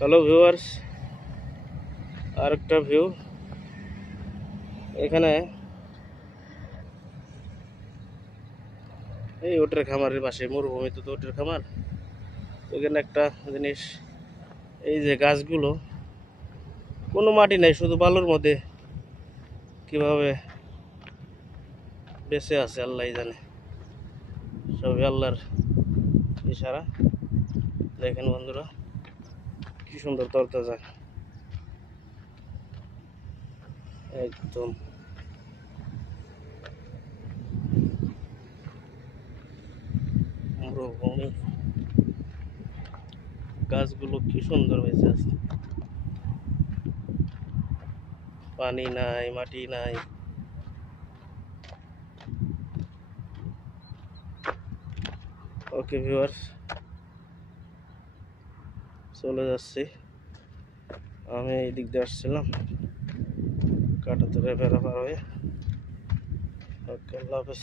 Hello viewers, আরেকটা view. এখানে এই ওটের খামারের পাশে মরুভূমিতে তো ওটের খামার। এখানে একটা জিনিস, এই যে গাছগুলো কোনো মাটি নাই, শুধু বালুর মধ্যে কিভাবে বেঁচে আছে আল্লাহ জানে। সবই আল্লাহর ইশারা। দেখেন বন্ধুরা, কি সুন্দর তরতাজা, একদম মরুভূমি। গাছগুলো কি সুন্দর বেঁচে আছে, পানি নাই, মাটি নাই। ওকে ভিউয়ার্স, চলে যাচ্ছি। আমি এই দিক দিয়ে আসছিলাম কাটাতে পার হয়ে। ওকে, আল্লাহ হাফেজ।